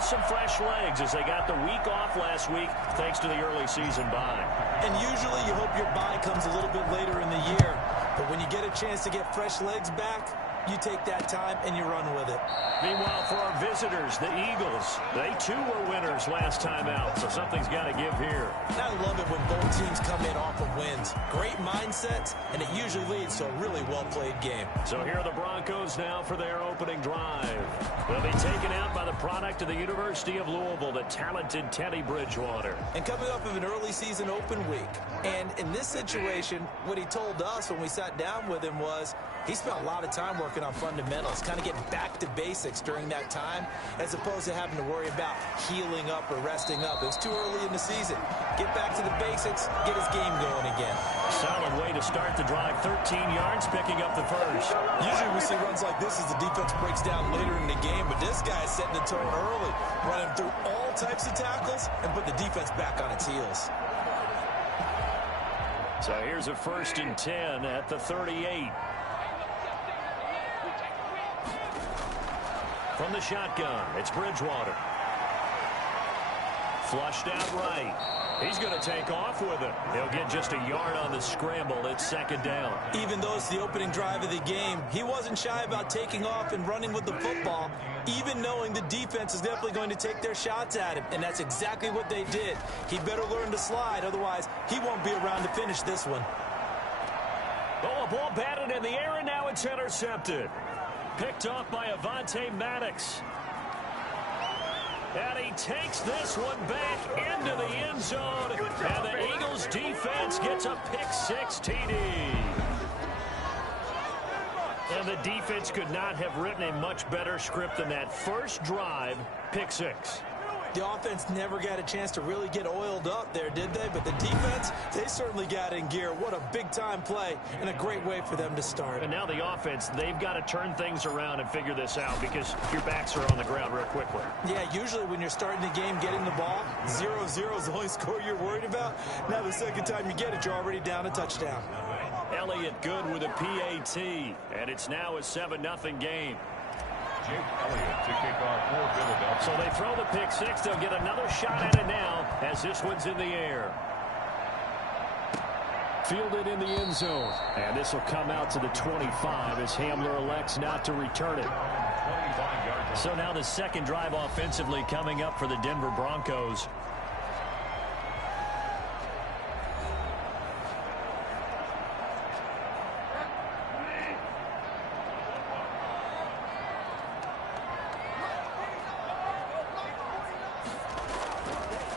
with some fresh legs as they got the week off last week thanks to the early season bye. And usually you hope your bye comes a little bit later in the year. But when you get a chance to get fresh legs back, you take that time and you run with it. Meanwhile, for our visitors, the Eagles, they too were winners last time out, so something's got to give here. And I love it when both teams come in off of wins. Great mindsets, and it usually leads to a really well-played game. So here are the Broncos now for their opening drive. They'll be taken out by the product of the University of Louisville, the talented Teddy Bridgewater. And coming off of an early season open week. And in this situation, what he told us when we sat down with him was he spent a lot of time working on fundamentals, kind of getting back to basics during that time, as opposed to having to worry about healing up or resting up. It was too early in the season. Get back to the basics, get his game going again. Solid way to start the drive, 13 yards, picking up the first. Usually we see runs like this as the defense breaks down later in the game, but this guy is setting the tone early, running through all types of tackles and put the defense back on its heels. So here's a 1st and 10 at the 38. From the shotgun, it's Bridgewater. Flushed out right. He's going to take off with it. He'll get just a yard on the scramble. It's 2nd down. Even though it's the opening drive of the game, he wasn't shy about taking off and running with the football, even knowing the defense is definitely going to take their shots at him. And that's exactly what they did. He better learn to slide, otherwise he won't be around to finish this one. Oh, a ball batted in the air, and now it's intercepted. Picked off by Avonte Maddox. And he takes this one back into the end zone. And the Eagles defense gets a pick-6 TD. And the defense could not have written a much better script than that. First drive, pick-6. The offense never got a chance to really get oiled up there, did they? But the defense, they certainly got in gear. What a big-time play and a great way for them to start. And now the offense, they've got to turn things around and figure this out because your backs are on the ground real quickly. Yeah, usually when you're starting the game, getting the ball, 0-0 is the only score you're worried about. Now the second time you get it, you're already down a touchdown. Elliott good with a PAT, and it's now a 7-0 game. Elliott to kick off for Philadelphia. So they throw the pick-6. They'll get another shot at it now as this one's in the air. Fielded in the end zone. And this will come out to the 25 as Hamler elects not to return it. So now the second drive offensively coming up for the Denver Broncos.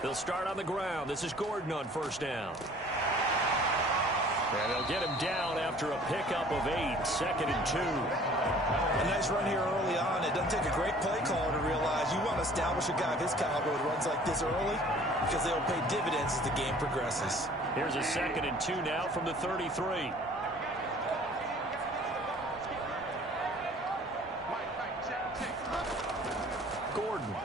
They'll start on the ground. This is Gordon on 1st down. And they'll get him down after a pickup of 8, 2nd and 2. A nice run here early on. It doesn't take a great play caller to realize you want to establish a guy of his caliber with runs like this early because they'll pay dividends as the game progresses. Here's a 2nd and 2 now from the 33. Gordon.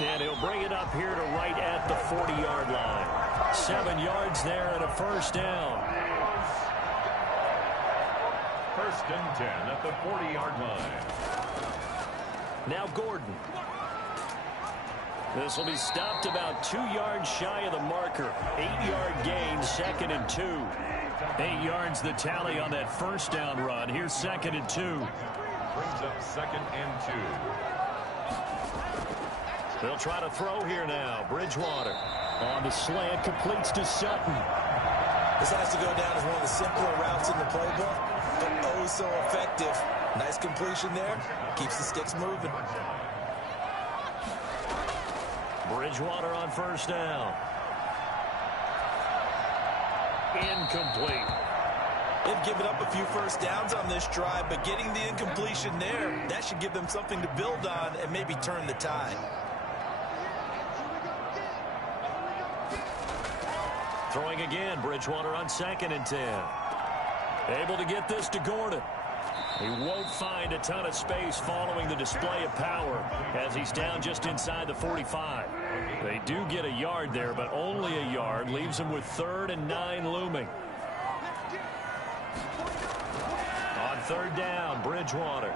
And he'll bring it up here to right at the 40-yard line. 7 yards there and a 1st down. 1st and 10 at the 40-yard line. Now Gordon. This will be stopped about 2 yards shy of the marker. 8-yard gain, 2nd and 2. 8 yards the tally on that 1st down run. Here's 2nd and 2. Brings up 2nd and 2. They'll try to throw here now. Bridgewater on the slant, completes to Sutton. This has to go down as one of the simpler routes in the playbook, but oh so effective. Nice completion there. Keeps the sticks moving. Bridgewater on 1st down. Incomplete. They've given up a few 1st downs on this drive, but getting the incompletion there, that should give them something to build on and maybe turn the tide. Throwing again, Bridgewater on 2nd and 10. Able to get this to Gordon. He won't find a ton of space following the display of power as he's down just inside the 45. They do get a yard there, but only a yard. Leaves him with 3rd and 9 looming. On 3rd down, Bridgewater.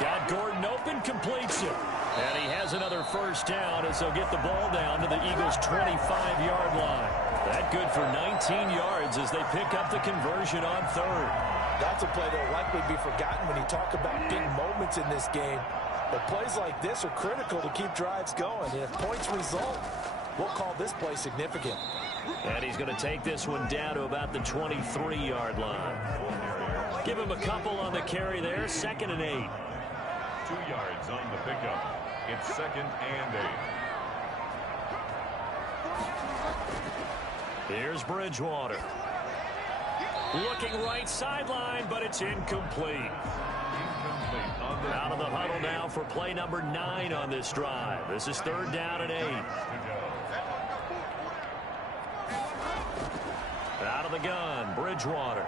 Got Gordon open, completes it. And he has another first down as they'll get the ball down to the Eagles' 25-yard line. That good for 19 yards as they pick up the conversion on third. That's a play that will likely be forgotten when you talk about big moments in this game. But plays like this are critical to keep drives going. And if points result, we'll call this play significant. And he's going to take this one down to about the 23-yard line. Give him a couple on the carry there. 2nd and 8. 2 yards on the pickup. It's 2nd and 8. Here's Bridgewater. Looking right sideline, but it's incomplete. Out of the huddle now for play number 9 on this drive. This is 3rd down and 8. Out of the gun, Bridgewater.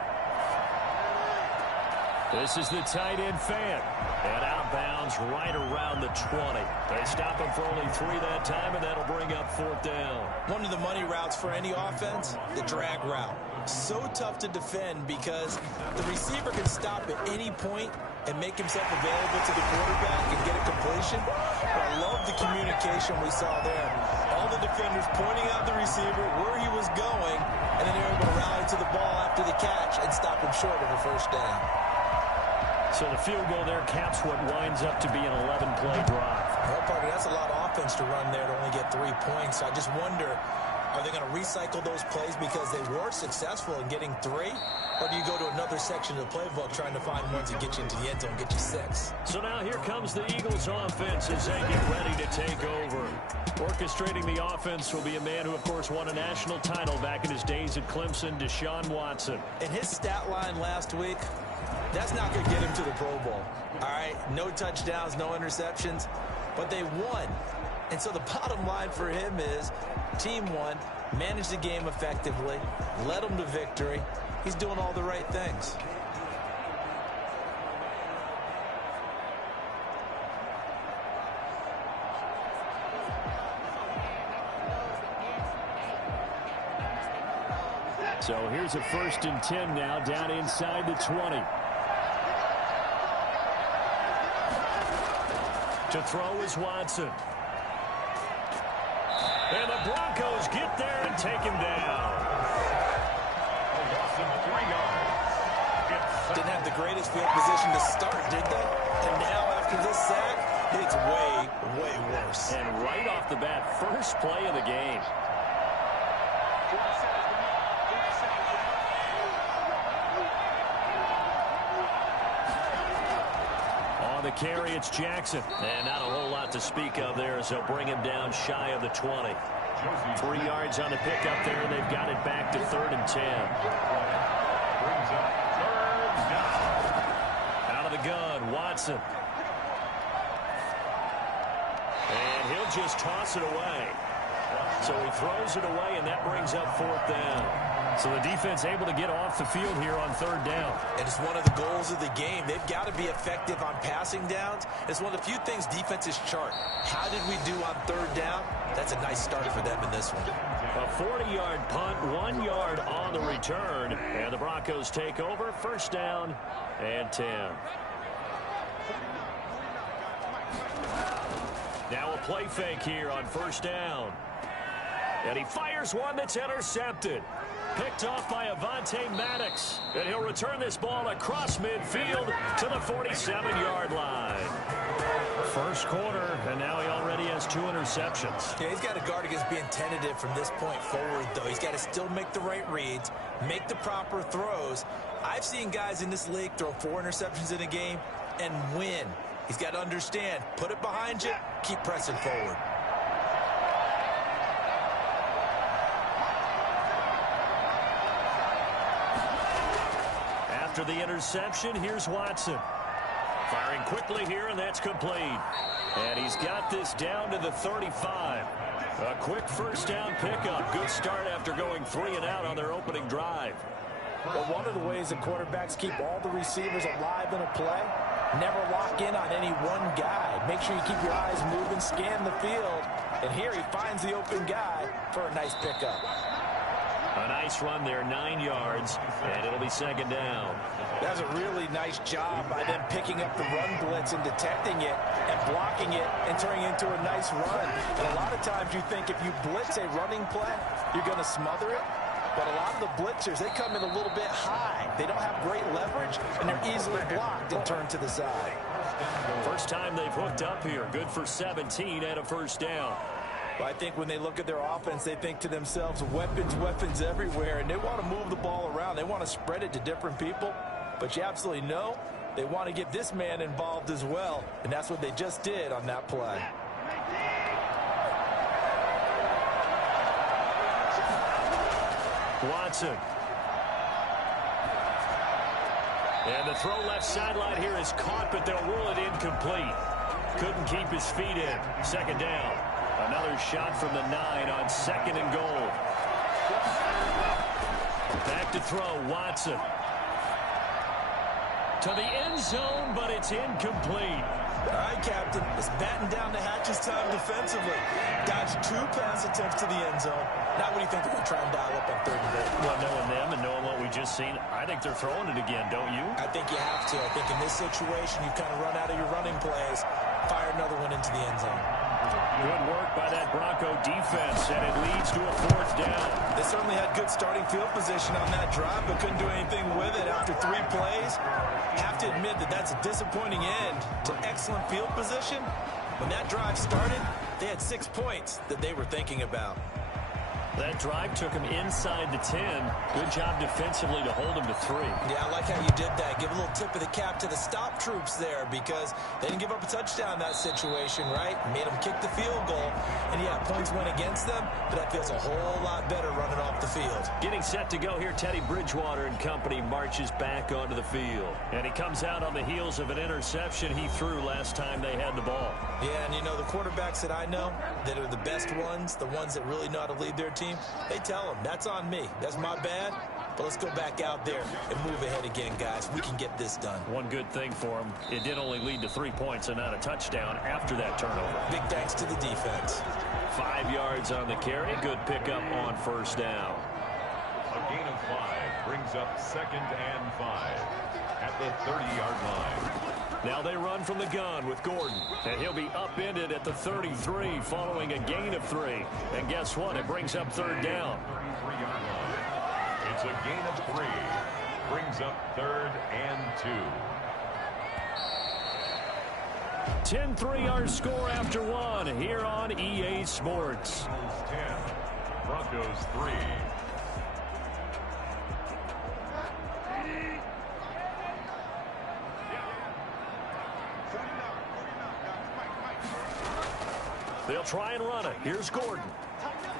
This is the tight end Fant. And outbounds right around the 20. They stop him for only 3 that time, and that'll bring up 4th down. One of the money routes for any offense, the drag route. So tough to defend because the receiver can stop at any point and make himself available to the quarterback and get a completion. But I love the communication we saw there. All the defenders pointing out the receiver, where he was going, and then they were able to rally to the ball after the catch and stop him short of a first down. So the field goal there caps what winds up to be an 11-play drive. Well, Parker, that's a lot of offense to run there to only get 3 points. I just wonder, are they going to recycle those plays because they were successful in getting 3? Or do you go to another section of the playbook trying to find ones that get you into the end zone and get you 6? So now here comes the Eagles offense as they get ready to take over. Orchestrating the offense will be a man who, of course, won a national title back in his days at Clemson, Deshaun Watson. And his stat line last week, that's not going to get him to the Pro Bowl. All right, no touchdowns, no interceptions, but they won. And so the bottom line for him is team won, managed the game effectively, led them to victory. He's doing all the right things. So here's a 1st and 10 now down inside the 20. To throw is Watson. And the Broncos get there and take him down. A loss of 3 yards. Didn't have the greatest field position to start, did they? And now after this sack, it's way, way worse. And right off the bat, first play of the game. On the carry, it's Jackson. And not a whole lot to speak of there as they'll bring him down shy of the 20. 3 yards on the pickup there. They've got it back to 3rd and 10. Brings up 3rd down. Out of the gun, Watson. And he'll just toss it away. So he throws it away, and that brings up 4th down. So the defense able to get off the field here on 3rd down. And it's one of the goals of the game. They've got to be effective on passing downs. It's one of the few things defenses chart. How did we do on 3rd down? That's a nice start for them in this one. A 40-yard punt, 1 yard on the return. And the Broncos take over, 1st down and 10. Now a play fake here on 1st down. And he fires one that's intercepted. Picked off by Avonte Maddox. And he'll return this ball across midfield to the 47-yard line. First quarter, and now he already has 2 interceptions. Yeah, he's got to guard against being tentative from this point forward, though. He's got to still make the right reads, make the proper throws. I've seen guys in this league throw 4 interceptions in a game and win. He's got to understand, put it behind you, keep pressing forward. After the interception, here's Watson. Firing quickly here, and that's complete. And he's got this down to the 35. A quick 1st down pickup. Good start after going 3 and out on their opening drive. Well, one of the ways that quarterbacks keep all the receivers alive in a play, never lock in on any one guy. Make sure you keep your eyes moving, scan the field. And here he finds the open guy for a nice pickup. A nice run there, 9 yards, and it'll be second down. That's a really nice job by them picking up the run blitz and detecting it and blocking it and turning it into a nice run. And a lot of times you think if you blitz a running play, you're going to smother it. But a lot of the blitzers, they come in a little bit high. They don't have great leverage, and they're easily blocked and turned to the side. First time they've hooked up here. Good for 17 and a first down. Well, I think when they look at their offense, they think to themselves, weapons everywhere, and they want to move the ball around. They want to spread it to different people. But you absolutely know they want to get this man involved as well, and that's what they just did on that play. Watson. And the throw left sideline here is caught, but they'll rule it incomplete. Couldn't keep his feet in. Second down. Another shot from the 9 on second and goal. Back to throw, Watson. To the end zone, but it's incomplete. All right, Captain. It's batten down the hatches time defensively. Dodged 2 pass attempts to the end zone. Now what do you think they're going to try and dial up on third and goal? Well, knowing them and knowing what we just seen, I think they're throwing it again, don't you? I think you have to. I think in this situation, you kind of run out of your running plays, fire another one into the end zone. Good work by that Bronco defense, and it leads to a fourth down. They certainly had good starting field position on that drive, but couldn't do anything with it after 3 plays. Have to admit that that's a disappointing end to excellent field position. When that drive started, they had 6 points that they were thinking about. That drive took him inside the 10. Good job defensively to hold him to 3. Yeah, I like how you did that. Give a little tip of the cap to the stop troops there because they didn't give up a touchdown in that situation, right? Made them kick the field goal. And, yeah, points went against them, but that feels a whole lot better running off the field. Getting set to go here, Teddy Bridgewater and company marches back onto the field. And he comes out on the heels of an interception he threw last time they had the ball. Yeah, and, you know, the quarterbacks that I know that are the best ones, the ones that really know how to lead their team, they tell them, that's on me. That's my bad. But let's go back out there and move ahead again, guys. We can get this done. One good thing for him, it did only lead to 3 points and not a touchdown after that turnover. Big thanks to the defense. 5 yards on the carry. Good pickup on first down. A gain of 5 brings up 2nd and 5 at the 30-yard line. Now they run from the gun with Gordon, and he'll be upended at the 33 following a gain of 3. And guess what? It brings up third down. 33-yard line. It's a gain of 3. Brings up 3rd and 2. 10-3 our score after 1 here on EA Sports. 10, Broncos 3. They'll try and run it. Here's Gordon.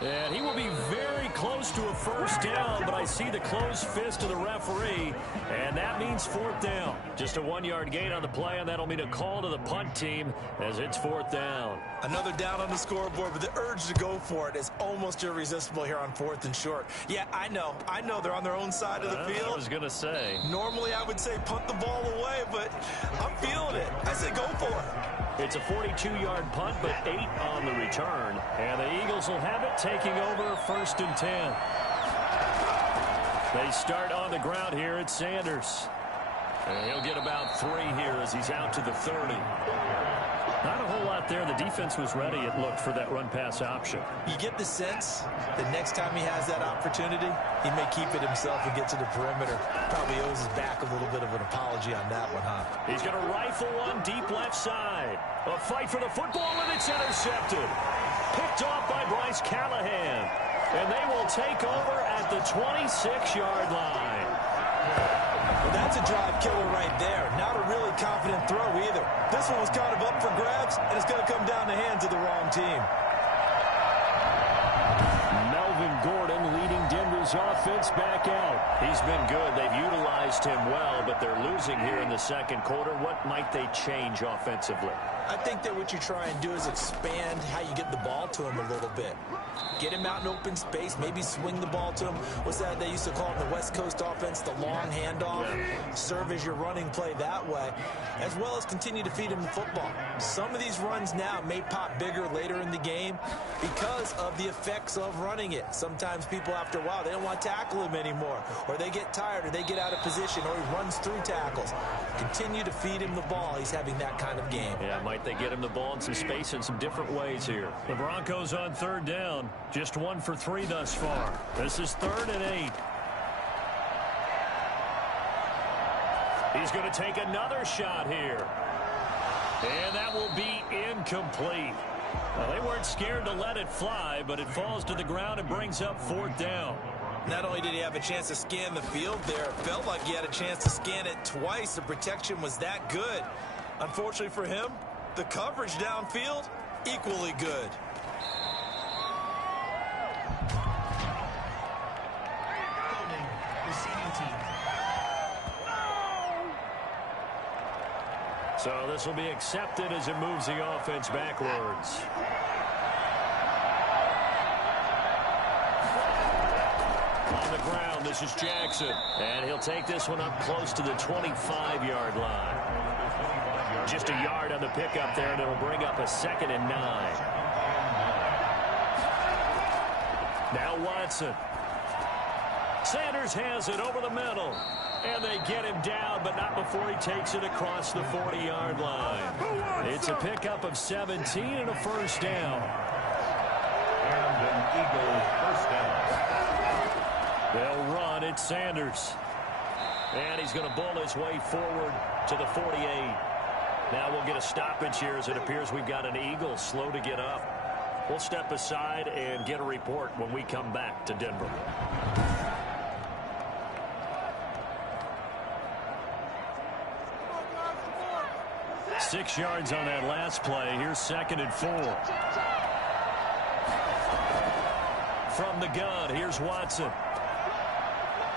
And he will be very close to a first down, but I see the closed fist of the referee, and that means fourth down. Just a 1-yard gain on the play, and that'll mean a call to the punt team as it's fourth down. Another down on the scoreboard, but the urge to go for it is almost irresistible here on 4th and short. Yeah, I know they're on their own side of the field. I was going to say. Normally I would say punt the ball away, but I'm feeling it. I say go for it. It's a 42-yard punt, but 8 on the return. And the Eagles will have it, taking over 1st and 10. They start on the ground here at Sanders. And he'll get about 3 here as he's out to the 30. Not a whole lot there. The defense was ready, it looked, for that run-pass option. You get the sense that next time he has that opportunity, he may keep it himself and get to the perimeter. Probably owes his back a little bit of an apology on that one, huh? He's going to rifle one deep left side. A fight for the football, and it's intercepted. Picked off by Bryce Callahan. And they will take over at the 26-yard line. Well, that's a drive killer right there. Not a really confident throw either. This one was kind of up for grabs, and it's going to come down the hands of the wrong team. Melvin Gordon leading Denver's offense back out. He's been good. They've utilized him well, but they're losing here in the second quarter. What might they change offensively? I think that what you try and do is expand how you get the ball to him a little bit. Get him out in open space, maybe swing the ball to him. What's that they used to call in the West Coast offense, the long handoff? Serve as your running play that way, as well as continue to feed him the football. Some of these runs now may pop bigger later in the game because of the effects of running it. Sometimes people, after a while, they don't don't want to tackle him anymore, or they get tired, or they get out of position, or he runs through tackles. Continue to feed him the ball. He's having that kind of game. Yeah, might they get him the ball in some space in some different ways here. The Broncos on third down. Just 1 for 3 thus far. This is 3rd and 8. He's going to take another shot here. And that will be incomplete. Well, they weren't scared to let it fly, but it falls to the ground and brings up 4th down. Not only did he have a chance to scan the field there, it felt like he had a chance to scan it twice. The protection was that good. Unfortunately for him, the coverage downfield, equally good. So this will be accepted as it moves the offense backwards. On the ground, this is Jackson. And he'll take this one up close to the 25-yard line. Just a yard on the pickup there, and it'll bring up a 2nd and 9. Now Watson. Sanders has it over the middle. And they get him down, but not before he takes it across the 40-yard line. It's a pickup of 17 and a 1st down. And an Eagle 1st down. They'll run. It's Sanders. And he's going to bull his way forward to the 48. Now we'll get a stoppage here as it appears we've got an Eagle slow to get up. We'll step aside and get a report when we come back to Denver. 6 yards on that last play. Here's 2nd and 4. From the gun, here's Watson.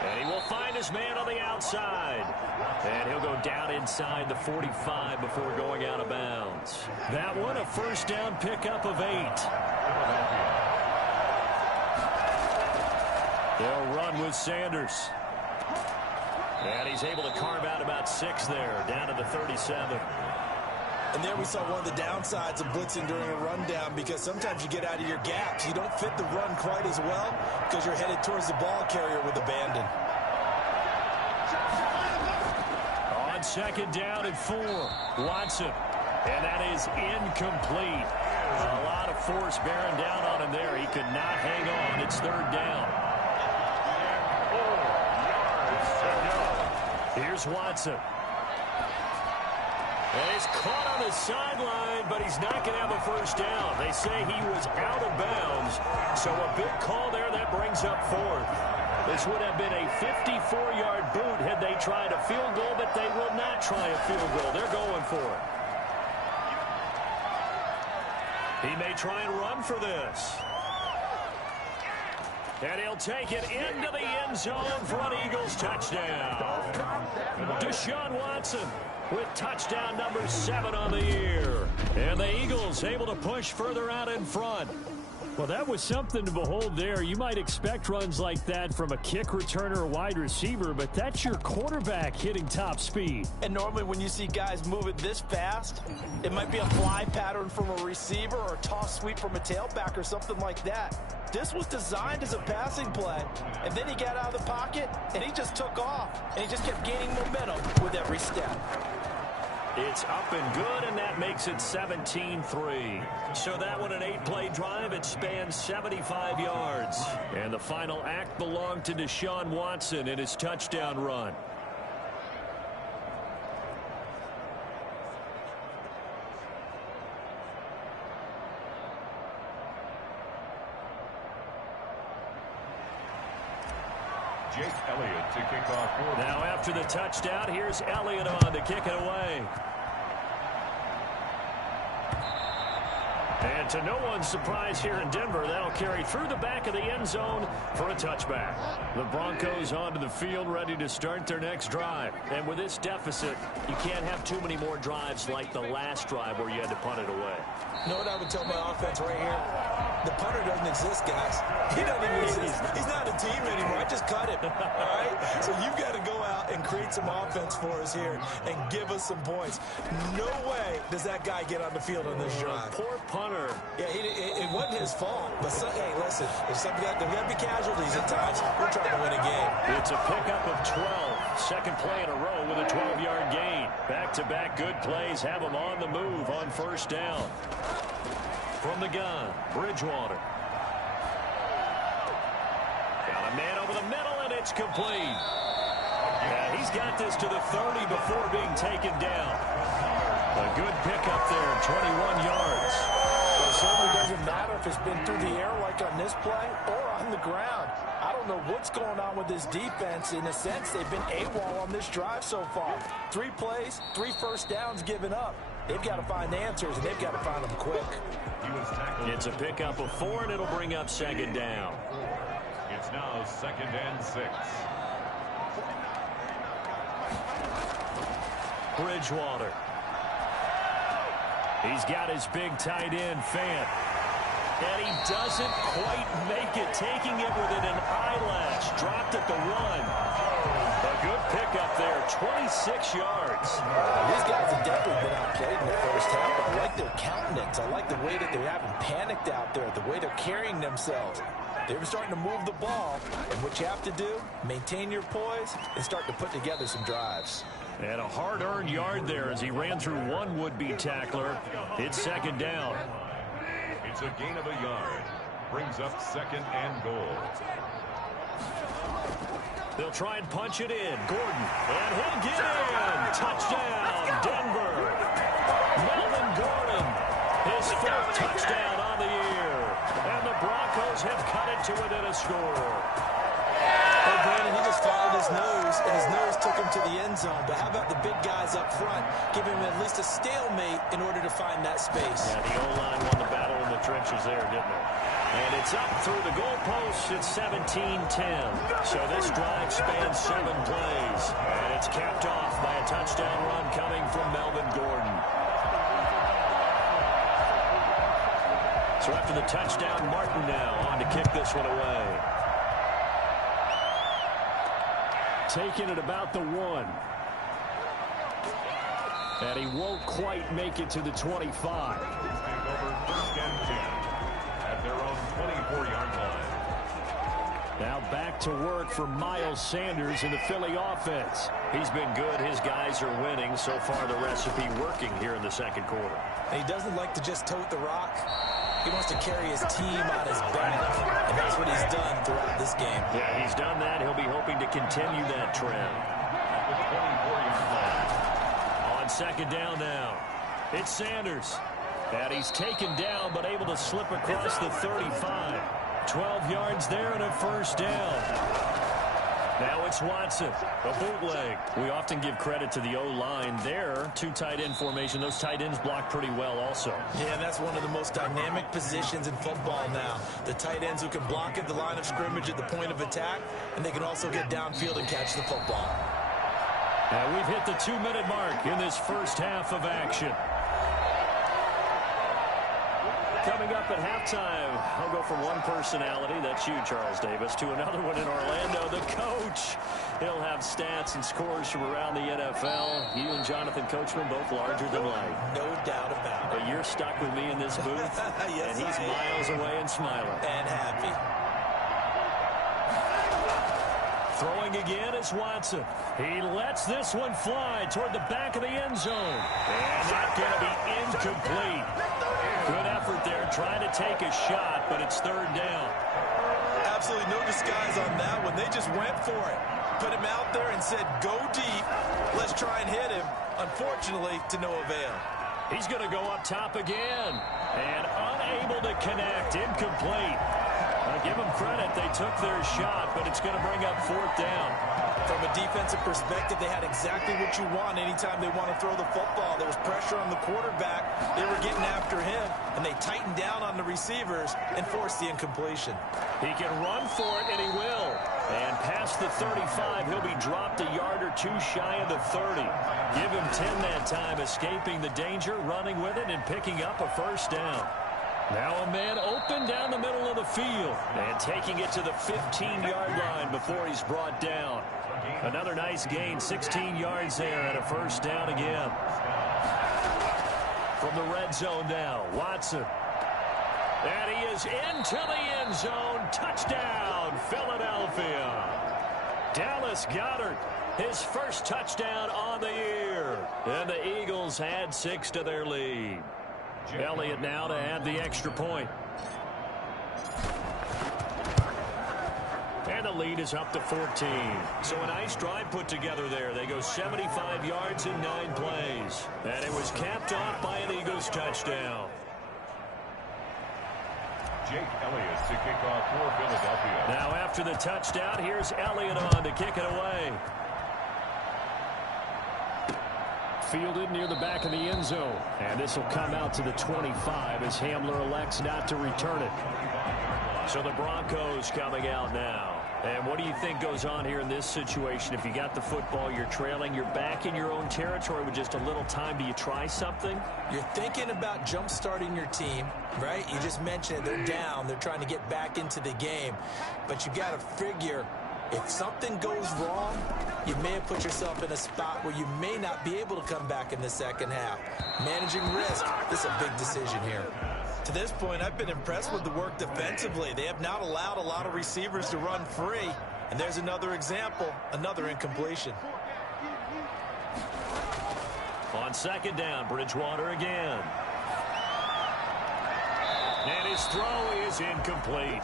And he will find his man on the outside. And he'll go down inside the 45 before going out of bounds. That one, a 1st down pickup of 8. They'll run with Sanders. And he's able to carve out about 6 there, down to the 37. And there we saw one of the downsides of blitzing during a rundown, because sometimes you get out of your gaps. You don't fit the run quite as well because you're headed towards the ball carrier with abandon. On 2nd down and 4, Watson. And that is incomplete. A lot of force bearing down on him there. He could not hang on. It's 3rd down. 4 yards. Here's Watson. And he's caught on the sideline, but he's not going to have a 1st down. They say he was out of bounds, so a big call there that brings up 4th. This would have been a 54-yard boot had they tried a field goal, but they will not try a field goal. They're going for it. He may try and run for this. And he'll take it into the end zone for an Eagles touchdown. Deshaun Watson with touchdown number 7 on the year. And the Eagles able to push further out in front. Well, that was something to behold there. You might expect runs like that from a kick returner or wide receiver, but that's your quarterback hitting top speed. And normally when you see guys moving this fast, it might be a fly pattern from a receiver or a toss sweep from a tailback or something like that. This was designed as a passing play, and then he got out of the pocket, and he just took off, and he just kept gaining momentum with every step. It's up and good, and that makes it 17-3. So that one, an 8-play drive. It spans 75 yards. And the final act belonged to Deshaun Watson in his touchdown run. Jake Elliott to kick off. Now after the touchdown, here's Elliott on to kick it away. And to no one's surprise here in Denver, that'll carry through the back of the end zone for a touchback. The Broncos onto the field ready to start their next drive. And with this deficit, you can't have too many more drives like the last drive where you had to punt it away. You know what I would tell my offense right here? The punter doesn't exist, guys. He doesn't even exist. He's not a team anymore. I just cut him. All right? So you've got to go out and create some offense for us here and give us some points. No way does that guy get on the field on this drive. Poor punter corner. Yeah, it wasn't his fault. But, hey, listen, there's got to be casualties at times. We're trying to win a game. It's a pickup of 12. Second play in a row with a 12-yard gain. Back-to-back good plays have them on the move on first down. From the gun, Bridgewater. Got a man over the middle, and it's complete. Yeah, he's got this to the 30 before being taken down. A good pickup there, 21 yards. Well, it certainly doesn't matter if it's been through the air like on this play or on the ground. I don't know what's going on with this defense. In a sense, they've been AWOL on this drive so far. 3 plays, 3 first downs given up. They've got to find answers, and they've got to find them quick. It's a pickup of 4, and it'll bring up second down. It's now 2nd and 6. Bridgewater. He's got his big tight end, Fant. And he doesn't quite make it, taking it within an eyelash. Dropped at the 1. A good pickup there, 26 yards. These guys have definitely been outplayed in the first half. I like their countenance. I like the way that they haven't panicked out there, the way they're carrying themselves. They were starting to move the ball, and what you have to do, maintain your poise and start to put together some drives. And a hard-earned yard there as he ran through one would-be tackler. It's second down. It's a gain of a yard. Brings up 2nd and goal. They'll try and punch it in. Gordon, and he'll get in. Touchdown, Denver. Melvin Gordon, his 4th touchdown on the year. And the Broncos have cut it to within a score. Oh, Brandon, he just followed his nose, and his nose took him to the end zone. But how about the big guys up front, giving him at least a stalemate in order to find that space? Yeah, the O-line won the battle in the trenches there, didn't it? And it's up through the goalposts. It's 17-10. So this drive spans 7 plays. And it's capped off by a touchdown run coming from Melvin Gordon. So after the touchdown, Martin now on to kick this one away. Taking it about the 1. And he won't quite make it to the 25. Take over 1st and 10 at their own 24-yard line. Now back to work for Miles Sanders in the Philly offense. He's been good. His guys are winning. So far, the recipe working here in the second quarter. And he doesn't like to just tote the rock. He wants to carry his team on his back, and that's what he's done throughout this game. Yeah, he's done that. He'll be hoping to continue that trend. The 24-yard line. On second down now, it's Sanders. And he's taken down, but able to slip across the 35. 12 yards there and a first down. Now it's Watson, a bootleg. We often give credit to the O-line there. 2 tight end formation. Those tight ends block pretty well also. Yeah, that's one of the most dynamic positions in football now. The tight ends who can block at the line of scrimmage at the point of attack, and they can also get downfield and catch the football. And we've hit the 2-minute mark in this first half of action. Coming up at halftime, I'll go from one personality, that's you, Charles Davis, to another one in Orlando, the coach. He'll have stats and scores from around the NFL. You and Jonathan Coachman, both larger than life. No doubt about it. But you're stuck with me in this booth, Yes, and he's I am. miles away and smiling. And happy. Throwing again is Watson. He lets this one fly toward the back of the end zone. And that's going to be incomplete. Good effort there, trying to take a shot, but it's third down. Absolutely no disguise on that one. They just went for it. Put him out there and said, go deep. Let's try and hit him. Unfortunately, to no avail. He's going to go up top again. And unable to connect. Incomplete. I'll give them credit. They took their shot, but it's going to bring up fourth down. From a defensive perspective, they had exactly what you want anytime they want to throw the football. There was pressure on the quarterback. They were getting after him, and they tightened down on the receivers and forced the incompletion. He can run for it, and he will. And past the 35, he'll be dropped a yard or 2 shy of the 30. Give him 10 that time, escaping the danger, running with it, and picking up a first down. Now a man open down the middle of the field and taking it to the 15-yard line before he's brought down. Another nice gain, 16 yards there and a first down again. From the red zone now, Watson. And he is into the end zone. Touchdown, Philadelphia. Dallas Goedert, his first touchdown on the year. And the Eagles add 6 to their lead. Elliott now to add the extra point. And the lead is up to 14. So a nice drive put together there. They go 75 yards in 9 plays. And it was capped off by an Eagles touchdown. Jake Elliott to kick off for Philadelphia. Now after the touchdown, here's Elliott on to kick it away. Fielded near the back of the end zone. And this will come out to the 25 as Hamler elects not to return it. So the Broncos coming out now. And what do you think goes on here in this situation? If you got the football, you're trailing, you're back in your own territory with just a little time. Do you try something? You're thinking about jump-starting your team, right? You just mentioned it. They're down. They're trying to get back into the game. But you got to figure, if something goes wrong, you may have put yourself in a spot where you may not be able to come back in the second half. Managing risk, this is a big decision here. To this point, I've been impressed with the work defensively. They have not allowed a lot of receivers to run free. And there's another example, another incompletion. On second down, Bridgewater again. And his throw is incomplete.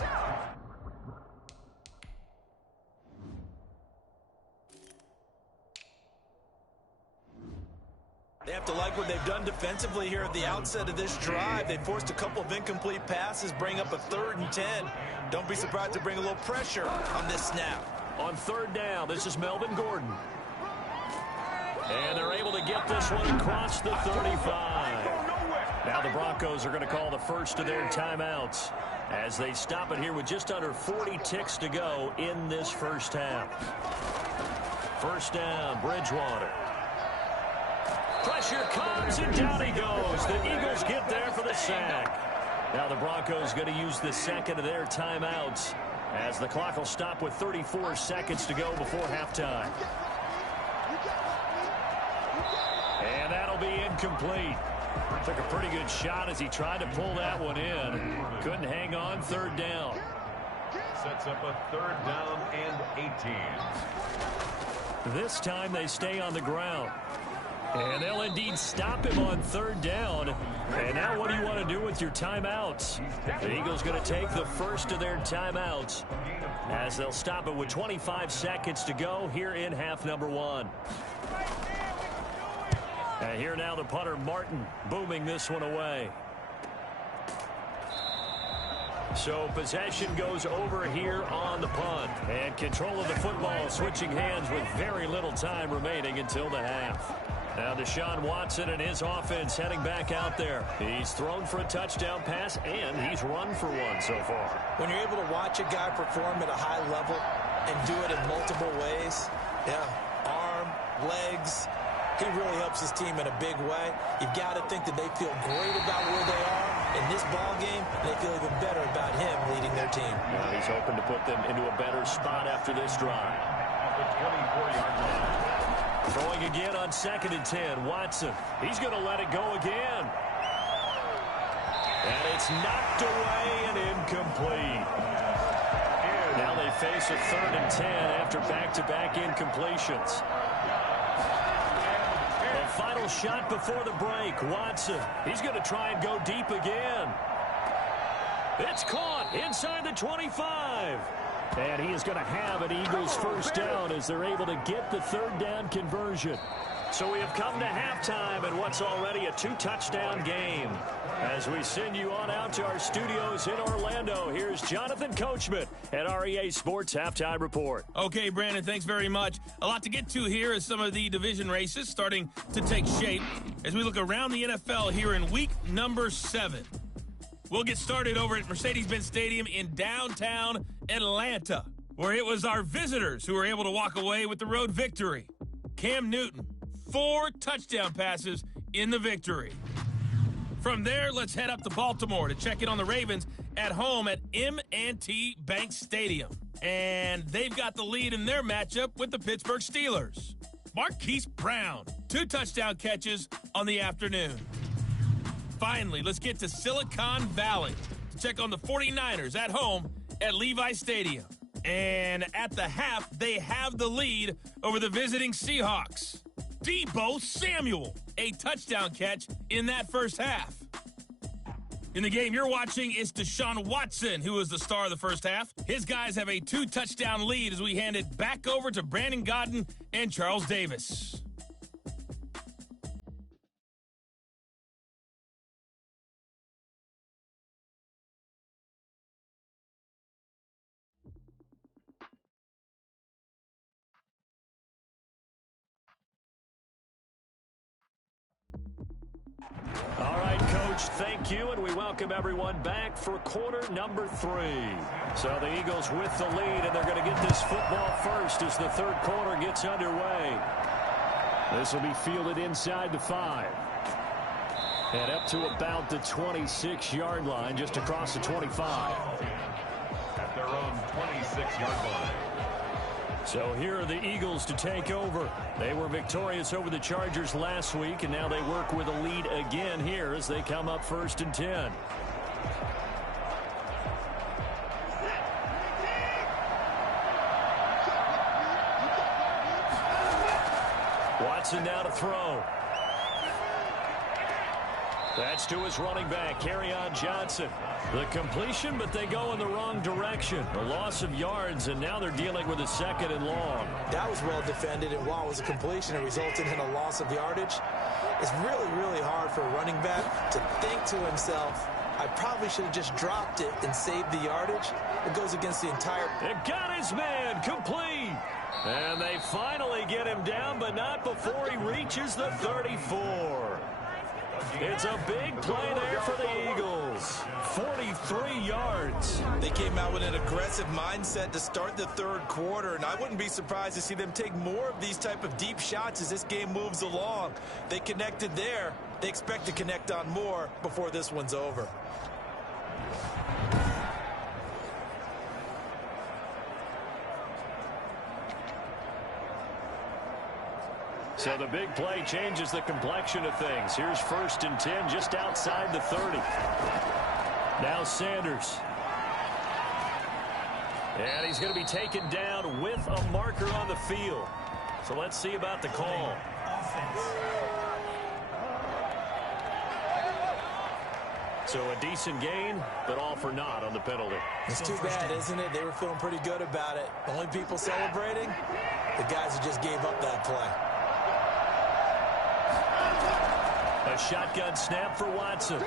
They have to like what they've done defensively here at the outset of this drive. They forced a couple of incomplete passes, bring up a 3rd and 10. Don't be surprised to bring a little pressure on this snap. On third down, this is Melvin Gordon. And they're able to get this one across the 35. Now the Broncos are going to call the first of their timeouts as they stop it here with just under 40 ticks to go in this first half. First down, Bridgewater. Pressure comes, and down he goes. The Eagles get there for the sack. Now the Broncos going to use the second of their timeouts as the clock will stop with 34 seconds to go before halftime. And that'll be incomplete. Took a pretty good shot as he tried to pull that one in. Couldn't hang on. Third down. Sets up a 3rd down and 18. This time they stay on the ground. And they'll indeed stop him on third down. And now what do you want to do with your timeouts? The Eagles going to take the first of their timeouts as they'll stop it with 25 seconds to go here in half number 1. And here now the punter, Martin, booming this one away. So possession goes over here on the punt. And control of the football switching hands with very little time remaining until the half. Now Deshaun Watson and his offense heading back out there. He's thrown for a touchdown pass, and he's run for one so far. When you're able to watch a guy perform at a high level and do it in multiple ways, arm, legs, he really helps his team in a big way. You've got to think that they feel great about where they are in this ball game, and they feel even better about him leading their team. Now he's hoping to put them into a better spot after this drive. At the 24-yard line. Throwing again on 2nd and 10. Watson, he's going to let it go again. And it's knocked away and incomplete. Now they face a 3rd and 10 after back-to-back incompletions. A final shot before the break. Watson, he's going to try and go deep again. It's caught inside the 25. And he is going to have an Eagles first down as they're able to get the 3rd down conversion. So we have come to halftime in what's already a 2-touchdown game. As we send you on out to our studios in Orlando, here's Jonathan Coachman at REA Sports Halftime Report. Okay, Brandon, thanks very much. A lot to get to here as some of the division races starting to take shape as we look around the NFL here in week number 7. We'll get started over at Mercedes-Benz Stadium in downtown Atlanta, where it was our visitors who were able to walk away with the road victory. Cam Newton, 4 touchdown passes in the victory. From there, let's head up to Baltimore to check in on the Ravens at home at M&T Bank Stadium. And they've got the lead in their matchup with the Pittsburgh Steelers. Marquise Brown, 2 touchdown catches on the afternoon. Finally, let's get to Silicon Valley to check on the 49ers at home at Levi Stadium. And at the half, they have the lead over the visiting Seahawks. Deebo Samuel, a touchdown catch in that first half. In the game you're watching, it's Deshaun Watson, who is the star of the first half. His guys have a 2-touchdown lead as we hand it back over to Brandon Godden and Charles Davis. All right, Coach, thank you, and we welcome everyone back for quarter number 3. So the Eagles with the lead, and they're going to get this football first as the third quarter gets underway. This will be fielded inside the 5. And up to about the 26-yard line, just across the 25. At their own 26-yard line. So here are the Eagles to take over. They were victorious over the Chargers last week, and now they work with a lead again here as they come up 1st and 10. Watson now to throw. That's to his running back, Kerryon Johnson. The completion, but they go in the wrong direction. A loss of yards, and now they're dealing with a 2nd and long. That was well defended, and while it was a completion, it resulted in a loss of yardage. It's really, really hard for a running back to think to himself, I probably should have just dropped it and saved the yardage. It goes against the entire... It got his man complete. And they finally get him down, but not before he reaches the 34. It's a big play there for the Eagles. 43 yards. They came out with an aggressive mindset to start the third quarter, and I wouldn't be surprised to see them take more of these type of deep shots as this game moves along. They connected there. They expect to connect on more before this one's over. So the big play changes the complexion of things. Here's 1st and 10 just outside the 30. Now Sanders. And he's going to be taken down with a marker on the field. So let's see about the call. So a decent gain, but all for naught on the penalty. It's too bad, isn't it? They were feeling pretty good about it. Only people celebrating, the guys who just gave up that play. A shotgun snap for Watson.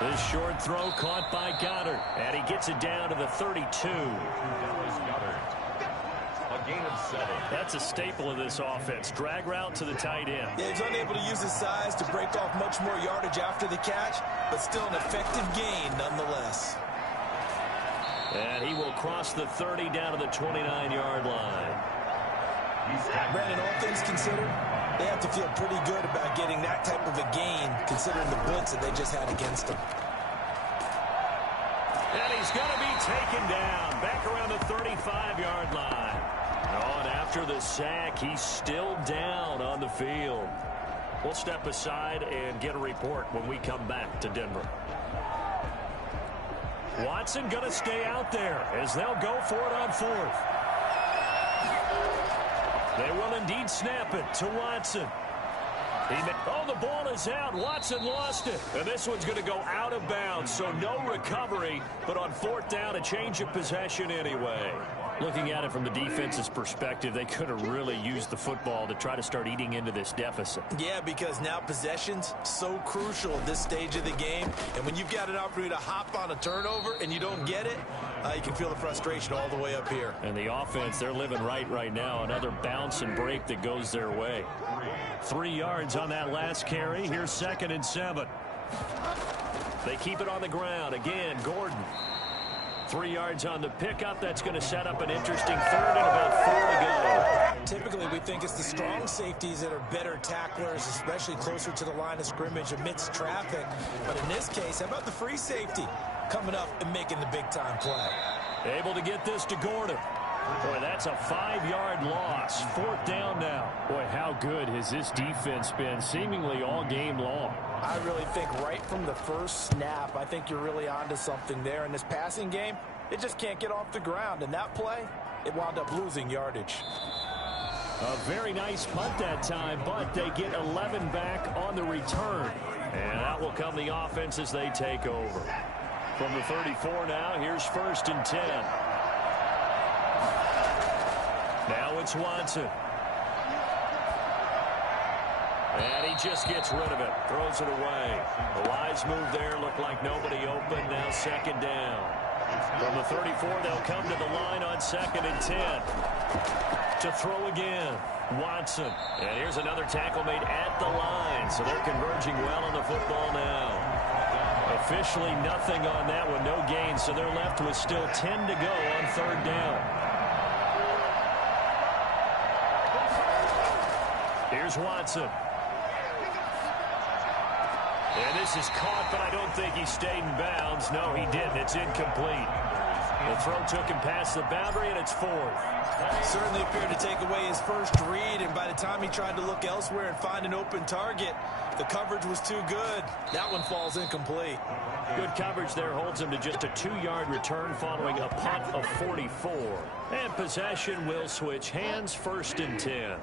This short throw caught by Goddard, and he gets it down to the 32. That was Goddard. A gain of 7. That's a staple of this offense. Drag route to the tight end. Yeah, he's unable to use his size to break off much more yardage after the catch, but still an effective gain nonetheless. And he will cross the 30 down to the 29-yard line. Brandon, all things considered, they have to feel pretty good about getting that type of a gain, considering the blitz that they just had against them. And he's going to be taken down back around the 35-yard line. Oh, and after the sack, he's still down on the field. We'll step aside and get a report when we come back to Denver. Watson going to stay out there as they'll go for it on 4th. They will indeed snap it to Watson. Oh, the ball is out. Watson lost it. And this one's going to go out of bounds, so no recovery. But on 4th down, a change of possession anyway. Looking at it from the defense's perspective, they could have really used the football to try to start eating into this deficit. Yeah, because now possession's so crucial at this stage of the game. And when you've got an opportunity to hop on a turnover and you don't get it, you can feel the frustration all the way up here. And the offense, they're living right now. Another bounce and break that goes their way. 3 yards on that last carry. Here's 2nd and 7. They keep it on the ground. Again, Gordon. 3 yards on the pickup. That's going to set up an interesting 3rd and about 4 to go. Typically, we think it's the strong safeties that are better tacklers, especially closer to the line of scrimmage amidst traffic. But in this case, how about the free safety coming up and making the big-time play? Able to get this to Gordon. Boy, that's a 5-yard loss. 4th down now. Boy, how good has this defense been seemingly all game long? I really think right from the first snap, I think you're really onto something there. In this passing game, it just can't get off the ground. And that play, it wound up losing yardage. A very nice punt that time, but they get 11 back on the return. And out will come the offense as they take over. From the 34 now, here's 1st and 10. Now it's Watson. And he just gets rid of it. Throws it away. The wise move there. Looked like nobody open. Now 2nd down. From the 34, they'll come to the line on 2nd and 10. To throw again. Watson. And here's another tackle made at the line. So they're converging well on the football now. Officially nothing on that one. No gain. So they're left with still 10 to go on 3rd down. Here's Watson. And this is caught, but I don't think he stayed in bounds. No, he didn't. It's incomplete. The throw took him past the boundary, and it's 4th. Certainly appeared to take away his first read, and by the time he tried to look elsewhere and find an open target, the coverage was too good. That one falls incomplete. Good coverage there holds him to just a 2-yard return following a punt of 44. And possession will switch hands. 1st and 10.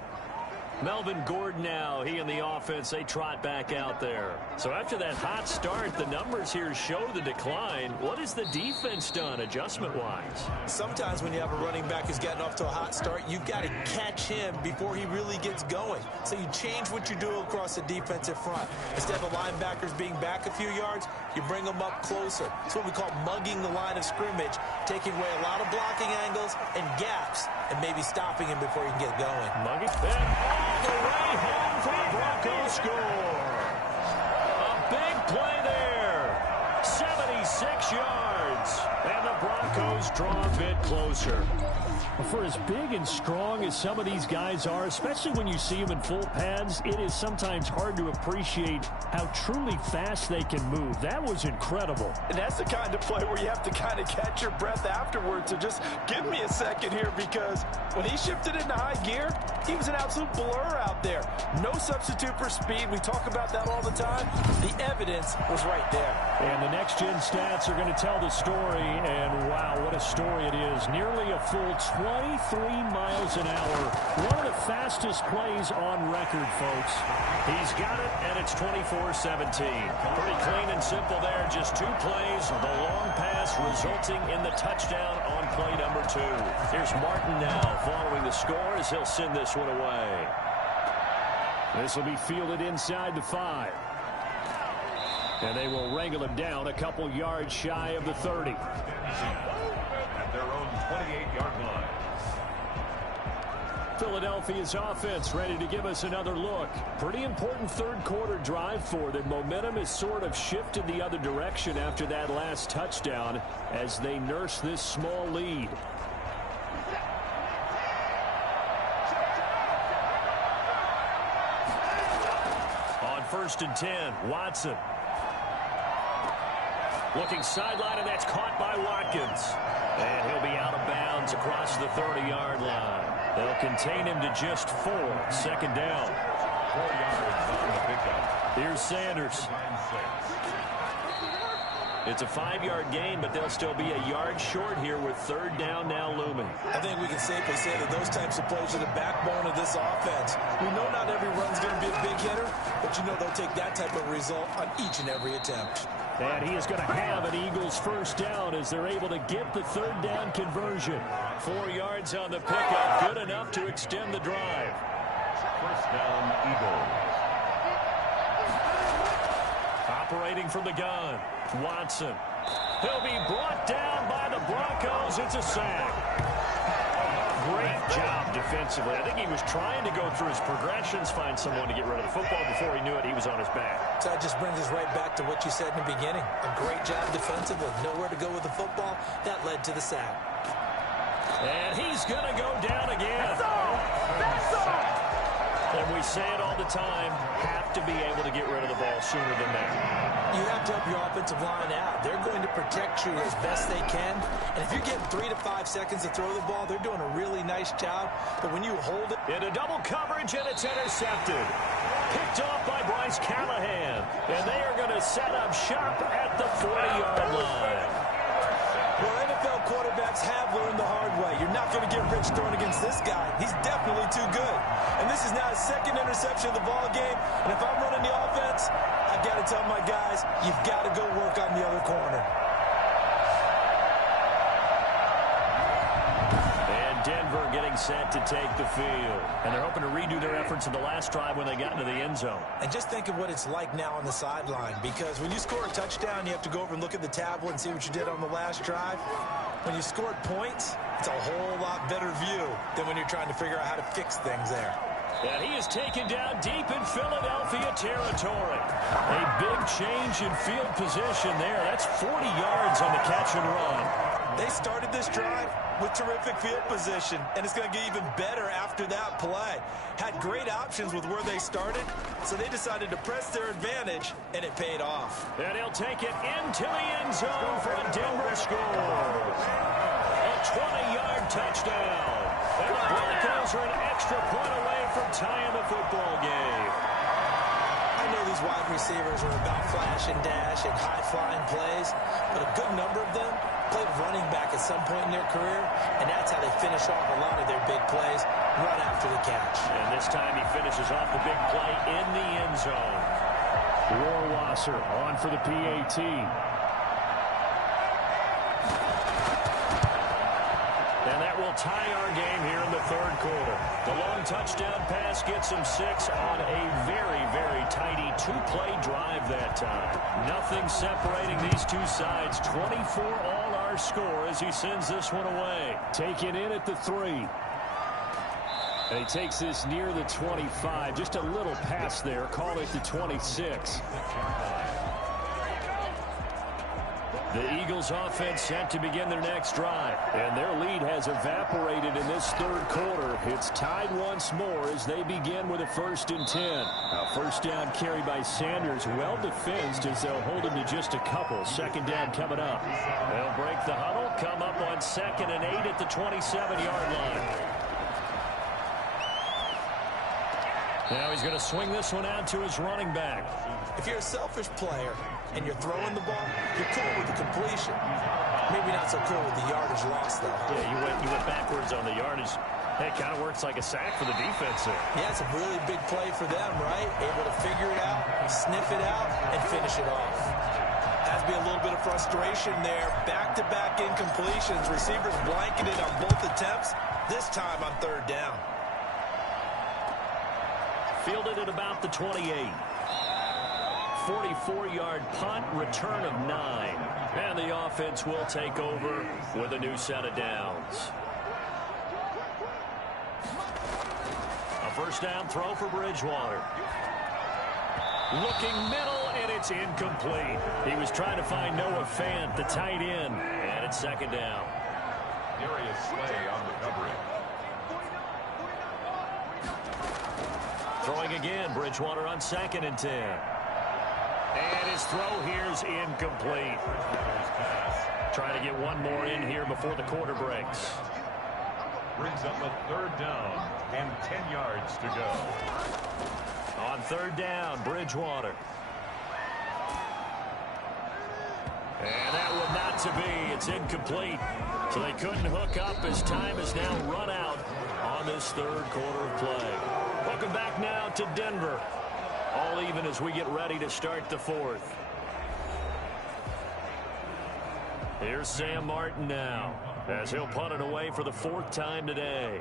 Melvin Gordon now, he and the offense, they trot back out there. So after that hot start, the numbers here show the decline. What has the defense done adjustment-wise? Sometimes when you have a running back who's gotten off to a hot start, you've got to catch him before he really gets going. So you change what you do across the defensive front. Instead of the linebackers being back a few yards, you bring them up closer. It's what we call mugging the line of scrimmage, taking away a lot of blocking angles and gaps, and maybe stopping him before he can get going. Mugging all the way home for the Broncos score. A big play there. 76 yards. And the Broncos draw a bit closer. For as big and strong as some of these guys are, especially when you see them in full pads, it is sometimes hard to appreciate how truly fast they can move. That was incredible. And that's the kind of play where you have to kind of catch your breath afterwards. So just give me a second here, because when he shifted into high gear, he was an absolute blur out there. No substitute for speed. We talk about that all the time. The evidence was right there. And the next-gen stats are going to tell the story. And wow, what a story it is. Nearly a full 23 miles an hour. One of the fastest plays on record, folks. He's got it, and it's 24-17. Pretty clean and simple there. Just 2 plays. The long pass resulting in the touchdown on play number 2. Here's Martin now following the score as he'll send this one away. This will be fielded inside the 5. And they will wrangle him down a couple yards shy of the 30. At their own 28-yard line. Philadelphia's offense ready to give us another look. Pretty important third-quarter drive for them. Momentum has sort of shifted the other direction after that last touchdown as they nurse this small lead. On 1st and 10, Watson. Looking sideline, and that's caught by Watkins. And he'll be out of bounds across the 30-yard line. They'll contain him to just 4. 2nd down. 4 yards on the pickup. Here's Sanders. It's a 5-yard gain, but they'll still be a yard short here with 3rd down now looming. I think we can safely say that those types of plays are the backbone of this offense. We know not every run's going to be a big hitter, but you know they'll take that type of result on each and every attempt. And he is going to have an Eagles 1st down as they're able to get the 3rd down conversion. 4 yards on the pickup, good enough to extend the drive. 1st down, Eagles. Operating from the gun, Watson. He'll be brought down by the Broncos. It's a sack. Great job defensively. I think he was trying to go through his progressions, find someone to get rid of the football. Before he knew it, he was on his back. So that just brings us right back to what you said in the beginning. A great job defensively. Nowhere to go with the football. That led to the sack. And he's going to go down again. That's all. And we say it all the time, have to be able to get rid of the ball sooner than that. You have to help your offensive line out. They're going to protect you as best they can. And if you're getting 3 to 5 seconds to throw the ball, they're doing a really nice job. But when you hold it... Into double coverage, and it's intercepted. Picked off by Bryce Callahan. And they are going to set up shop at the 40-yard line. Well, NFL quarterbacks have learned the hard way. You're not going to get rich throwing against this guy. He's definitely too good. And this is now his second interception of the ball game. And if I'm running the offense, I've got to tell my guys, you've got to go work on the other corner. And Denver getting set to take the field. And they're hoping to redo their efforts in the last drive when they got into the end zone. And just think of what it's like now on the sideline, because when you score a touchdown, you have to go over and look at the tablet and see what you did on the last drive. When you scored points, it's a whole lot better view than when you're trying to figure out how to fix things there. And he is taken down deep in Philadelphia territory. A big change in field position there. That's 40 yards on the catch and run. They started this drive with terrific field position, and it's going to get even better after that play. Had great options with where they started, so they decided to press their advantage, and it paid off. And he'll take it into the end zone for a Denver score. A 20-yard touchdown. And the Broncos are an extra point away from tying the football game. I know these wide receivers are about flash and dash and high-flying plays, but a good number of them played running back at some point in their career, and that's how they finish off a lot of their big plays, run after the catch. And this time he finishes off the big play in the end zone. Rohrwasser on for the PAT. And that will tie our game here in the third quarter. The long touchdown pass gets him 6 on a very, very tidy two-play drive that time. Nothing separating these two sides. 24 all our score as he sends this one away. Taken in at the 3. And he takes this near the 25. Just a little pass there. Call it the 26. The Eagles offense set to begin their next drive. And their lead has evaporated in this third quarter. It's tied once more as they begin with a 1st and 10. A first down carry by Sanders. Well defensed as they'll hold him to just a couple. 2nd down coming up. They'll break the huddle. Come up on 2nd and 8 at the 27-yard line. Now he's going to swing this one out to his running back. If you're a selfish player and you're throwing the ball, you're cool with the completion. Maybe not so cool with the yardage loss, though. Yeah, you went backwards on the yardage. Hey, it kind of works like a sack for the defense there. Yeah, it's a really big play for them, right? Able to figure it out, sniff it out, and finish it off. Has to be a little bit of frustration there. Back-to-back incompletions. Receivers blanketed on both attempts, this time on 3rd down. Fielded at about the 28. 44-yard punt, return of 9. And the offense will take over with a new set of downs. A first down throw for Bridgewater. Looking middle, and it's incomplete. He was trying to find Noah Fant, the tight end, and it's 2nd down. Darius Slay on the coverage. Throwing again, Bridgewater on 2nd and 10. And his throw here's incomplete. Trying to get one more in here before the quarter breaks. Brings up a 3rd down and 10 yards to go. On 3rd down, Bridgewater. And that one not to be. It's incomplete. So they couldn't hook up as time has now run out on this 3rd quarter of play. Welcome back now to Denver. All even as we get ready to start the 4th. Here's Sam Martin now as he'll punt it away for the 4th time today.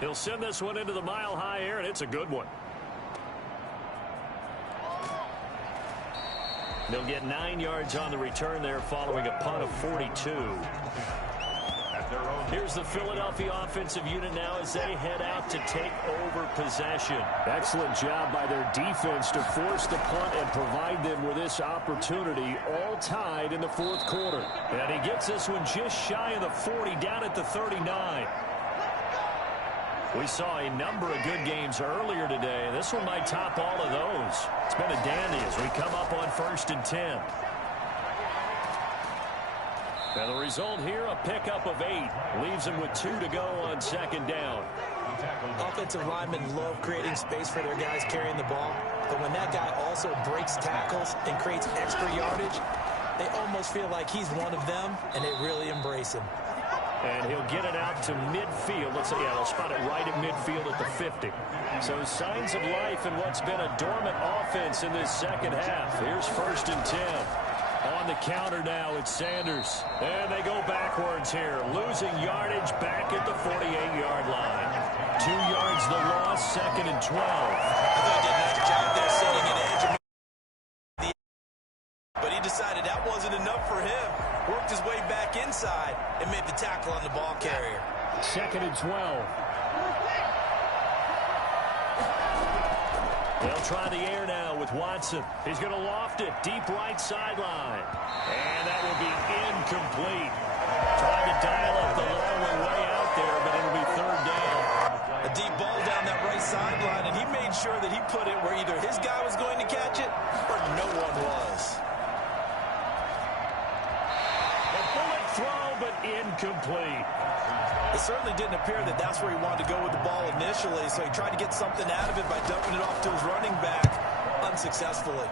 He'll send this one into the mile-high air, and it's a good one. They'll get 9 yards on the return there following a punt of 42. Here's the Philadelphia offensive unit now as they head out to take over possession. Excellent job by their defense to force the punt and provide them with this opportunity, all tied in the 4th quarter. And he gets this one just shy of the 40, down at the 39. We saw a number of good games earlier today. This one might top all of those. It's been a dandy as we come up on 1st and 10. And the result here, a pickup of 8. Leaves him with 2 to go on 2nd down. Offensive linemen love creating space for their guys carrying the ball, but when that guy also breaks tackles and creates extra yardage, they almost feel like he's one of them, and they really embrace him. And he'll get it out to midfield. Let's say, yeah, they'll spot it right at midfield at the 50. So signs of life in what's been a dormant offense in this second half. Here's 1st and 10. On the counter now, it's Sanders. And they go backwards here, losing yardage back at the 48-yard line. 2 yards the loss, 2nd and 12. I thought he did a nice job there setting an edge. But he decided that wasn't enough for him. Worked his way back inside and made the tackle on the ball carrier. 2nd and 12. They'll try the air now with Watson. He's going to loft it deep right sideline. And that will be incomplete. Trying to dial up the long way out there, but it'll be 3rd down. A deep ball down that right sideline, and he made sure that he put it where either his guy was going to catch it or no one was. A bullet throw, but incomplete. It certainly didn't appear that that's where he wanted to go with the ball initially, so he tried to get something out of it by dumping it off to his running back unsuccessfully.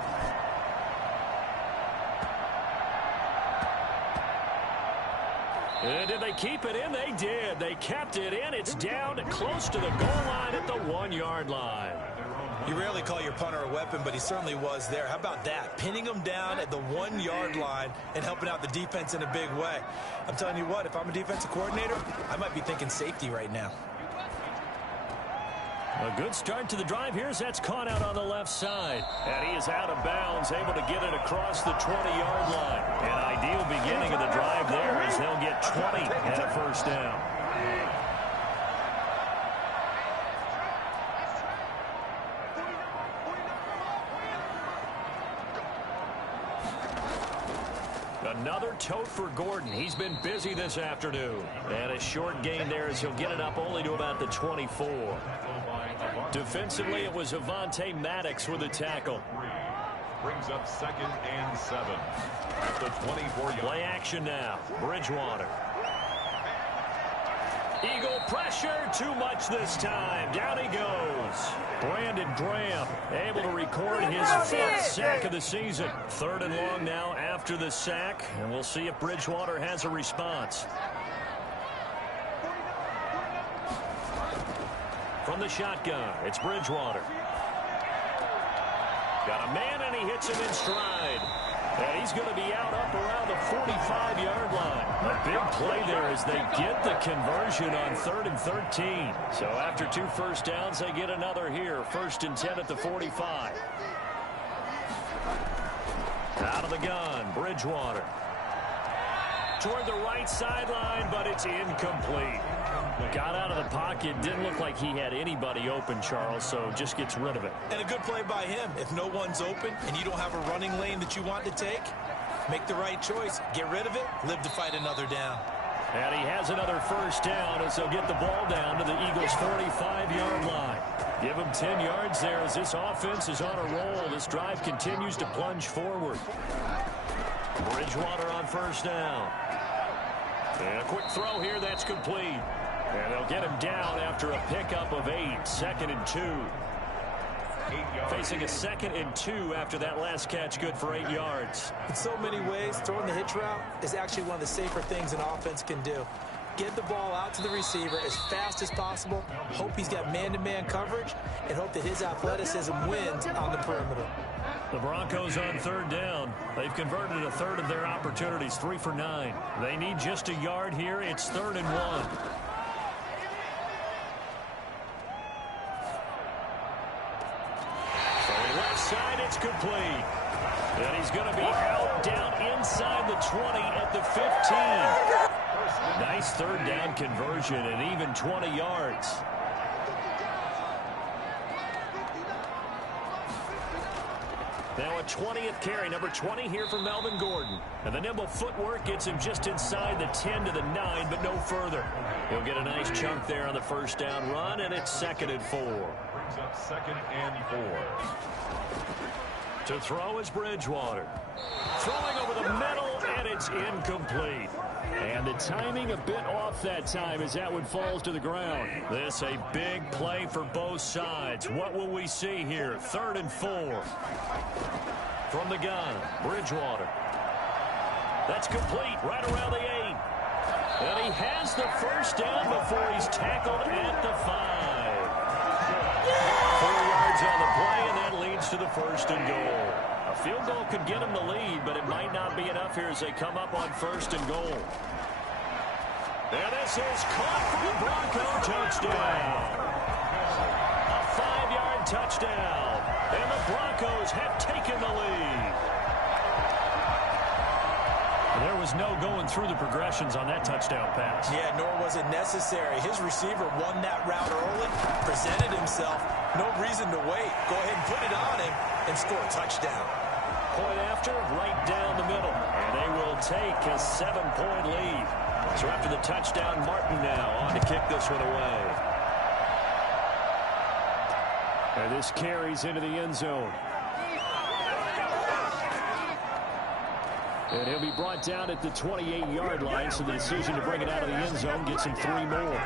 And did they keep it in? They did. They kept it in. It's down close to the goal line at the 1-yard line. You rarely call your punter a weapon, but he certainly was there. How about that? Pinning him down at the 1-yard line and helping out the defense in a big way. I'm telling you what, if I'm a defensive coordinator, I might be thinking safety right now. A good start to the drive here as that's caught out on the left side. And he is out of bounds, able to get it across the 20-yard line. An ideal beginning of the drive there as they'll get 20 and a 1st down. Another tote for Gordon. He's been busy this afternoon. And a short gain there as he'll get it up only to about the 24. Defensively, it was Avonte Maddox with a tackle. Brings up 2nd and 7 at the 24-yard. Play action now. Bridgewater. Eagle pressure, too much this time. Down he goes. Brandon Graham able to record his 5th sack of the season. 3rd and long now after the sack, and we'll see if Bridgewater has a response. From the shotgun, it's Bridgewater. Got a man, and he hits him in stride. And he's going to be out up around the 45-yard line. A big play there as they get the conversion on 3rd and 13. So after 2 first downs, they get another here. 1st and 10 at the 45. Out of the gun, Bridgewater. Toward the right sideline, but it's incomplete. Got out of the pocket. Didn't look like he had anybody open, Charles, so just gets rid of it. And a good play by him. If no one's open and you don't have a running lane that you want to take, make the right choice. Get rid of it. Live to fight another down. And he has another 1st down as he'll get the ball down to the Eagles' 45-yard line. Give him 10 yards there as this offense is on a roll. This drive continues to plunge forward. Bridgewater on 1st down. And a quick throw here that's complete. And they'll get him down after a pickup of 8. 2nd and 2. Facing a 2nd and 2 after that last catch, good for 8 yards. In so many ways, throwing the hitch route is actually one of the safer things an offense can do. Get the ball out to the receiver as fast as possible, hope he's got man-to-man coverage, and hope that his athleticism wins on the perimeter. The Broncos on 3rd down. They've converted a 1/3 of their opportunities, 3 for 9. They need just a yard here. It's 3rd and 1. Left side, it's complete. And he's going to be out down inside the 20 at the 15. Nice 3rd down conversion and even 20 yards. Now a 20th carry, number 20 here for Melvin Gordon. And the nimble footwork gets him just inside the 10 to the 9, but no further. He'll get a nice chunk there on the 1st down run, and it's 2nd and 4. Brings up 2nd and 4. To throw is Bridgewater. Throwing over the middle, and it's incomplete. And the timing a bit off that time as that one falls to the ground. This a big play for both sides. What will we see here? 3rd and 4. From the gun, Bridgewater. That's complete right around the 8. And he has the first down before he's tackled at the 5. 4 yards on the play, and that leads to the 1st and goal. A field goal could get him the lead, but it might not be enough here as they come up on 1st and goal. And this is caught for the Bronco touchdown. A 5-yard touchdown. And the Broncos have taken the lead. There was no going through the progressions on that touchdown pass. Yeah, nor was it necessary. His receiver won that route early, presented himself. No reason to wait. Go ahead and put it on him and score a touchdown. Point after, right down the middle. And they will take a 7-point lead. So after the touchdown, Martin now on to kick this one away. And this carries into the end zone. And he'll be brought down at the 28-yard line, so the decision to bring it out of the end zone gets him 3 more.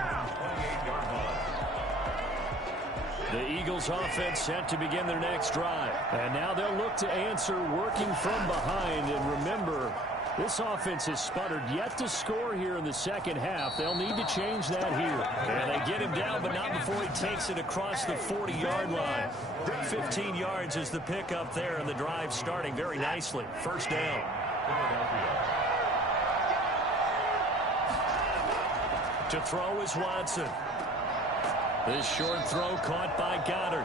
The Eagles offense set to begin their next drive. And now they'll look to answer working from behind. And remember, this offense has sputtered yet to score here in the second half. They'll need to change that here. And they get him down, but not before he takes it across the 40-yard line. 15 yards is the pickup there, and the drive starting very nicely. 1st down. To throw is Watson. This short throw caught by Goddard.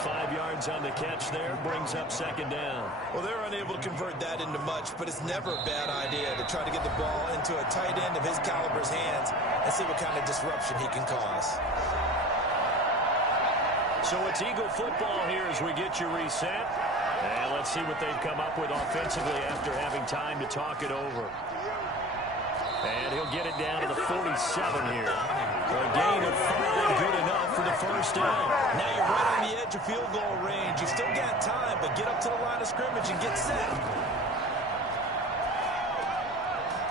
5 yards on the catch there, brings up 2nd down. Well, they're unable to convert that into much, but it's never a bad idea to try to get the ball into a tight end of his caliber's hands and see what kind of disruption he can cause. So it's Eagle football here as we get you reset. And let's see what they've come up with offensively after having time to talk it over. And he'll get it down to the 47 here. A gain of 5, good enough for the 1st down. Now you're right on the edge of field goal range. You've still got time, but get up to the line of scrimmage and get set.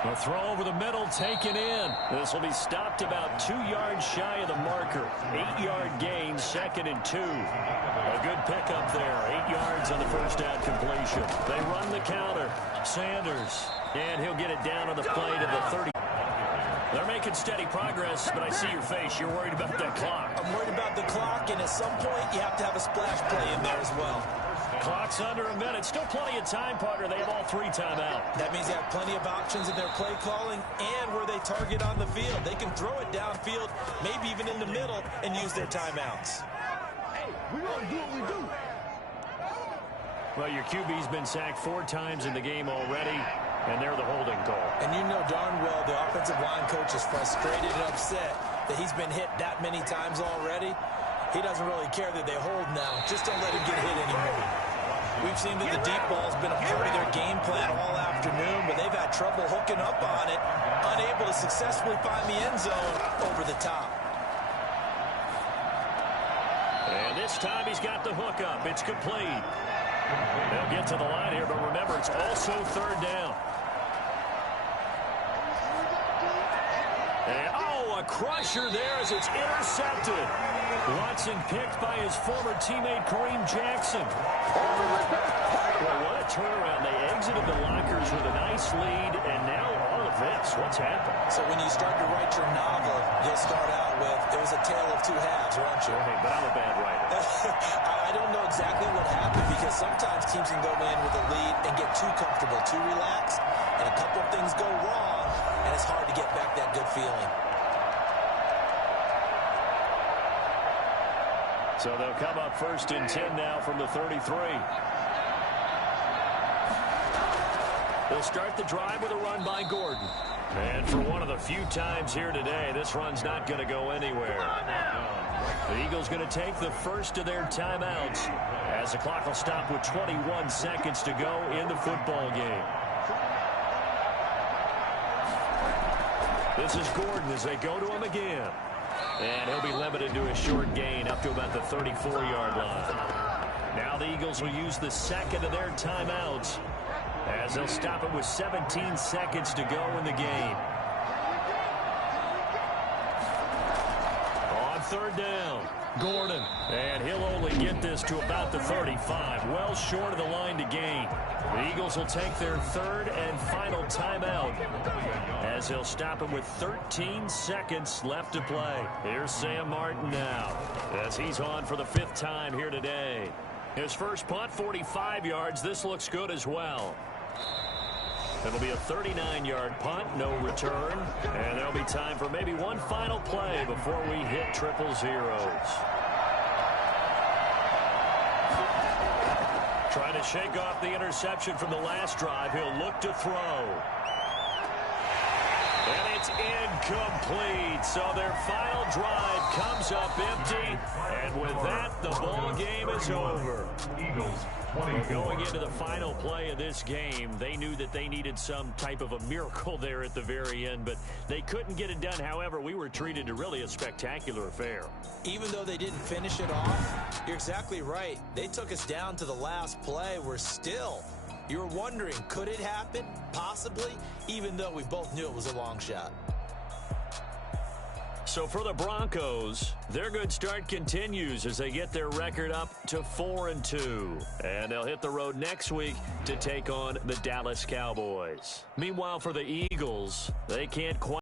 A throw over the middle, taken in. This will be stopped about 2 yards shy of the marker. 8-yard gain, 2nd and 2. A good pickup there. 8 yards on the 1st down completion. They run the counter. Sanders. And he'll get it down on the play to the 30. They're making steady progress, but I see your face. You're worried about that clock. I'm worried about the clock, and at some point, you have to have a splash play in there as well. Clock's under a minute. Still plenty of time, partner. They have all 3 timeouts. That means they have plenty of options in their play calling and where they target on the field. They can throw it downfield, maybe even in the middle, and use their timeouts. Hey, we're going to do what we do. Well, your QB's been sacked 4 times in the game already, and they're the holding call. And you know darn well the offensive line coach is frustrated and upset that he's been hit that many times already. He doesn't really care that they hold now. Just don't let him get hit anymore. We've seen that the deep ball's been a part of their game plan all afternoon, but they've had trouble hooking up on it, unable to successfully find the end zone over the top. And this time he's got the hook up. It's complete. They'll get to the line here, but remember, it's also 3rd down. And, a crusher there as it's intercepted. Watson picked by his former teammate Kareem Jackson. Well, what a turnaround. They exited the lockers with a nice lead, and now all of this. What's happened? So when you start to write your novel, you'll start out with, it was a tale of 2 halves, won't you? Hey, but I'm a bad writer. I don't know exactly what happened because sometimes teams can go in with a lead and get too comfortable, too relaxed. And a couple of things go wrong, and it's hard to get back that good feeling. So they'll come up 1st and 10 now from the 33. They'll start the drive with a run by Gordon. And for one of the few times here today, this run's not going to go anywhere. The Eagles going to take the first of their timeouts as the clock will stop with 21 seconds to go in the football game. This is Gordon as they go to him again. And he'll be limited to a short gain up to about the 34-yard line. Now the Eagles will use the second of their timeouts as they'll stop it with 17 seconds to go in the game. third down. Gordon, and he'll only get this to about the 35, well short of the line to gain. The Eagles will take their third and final timeout as he'll stop him with 13 seconds left to play. Here's Sam Martin now as he's on for the 5th time here today. His first punt, 45 yards. This looks good as well. It'll be a 39-yard punt, no return. And there'll be time for maybe one final play before we hit triple zeros. Trying to shake off the interception from the last drive. He'll look to throw. And it's incomplete. So their final drive comes up empty. And with that, the ball game is over. Eagles. Going into the final play of this game, they knew that they needed some type of a miracle there at the very end, but they couldn't get it done. However, we were treated to really a spectacular affair. Even though they didn't finish it off, you're exactly right. They took us down to the last play. We're still, you were wondering, could it happen? Possibly, even though we both knew it was a long shot. So for the Broncos, their good start continues as they get their record up to 4-2. And they'll hit the road next week to take on the Dallas Cowboys. Meanwhile, for the Eagles, they can't quite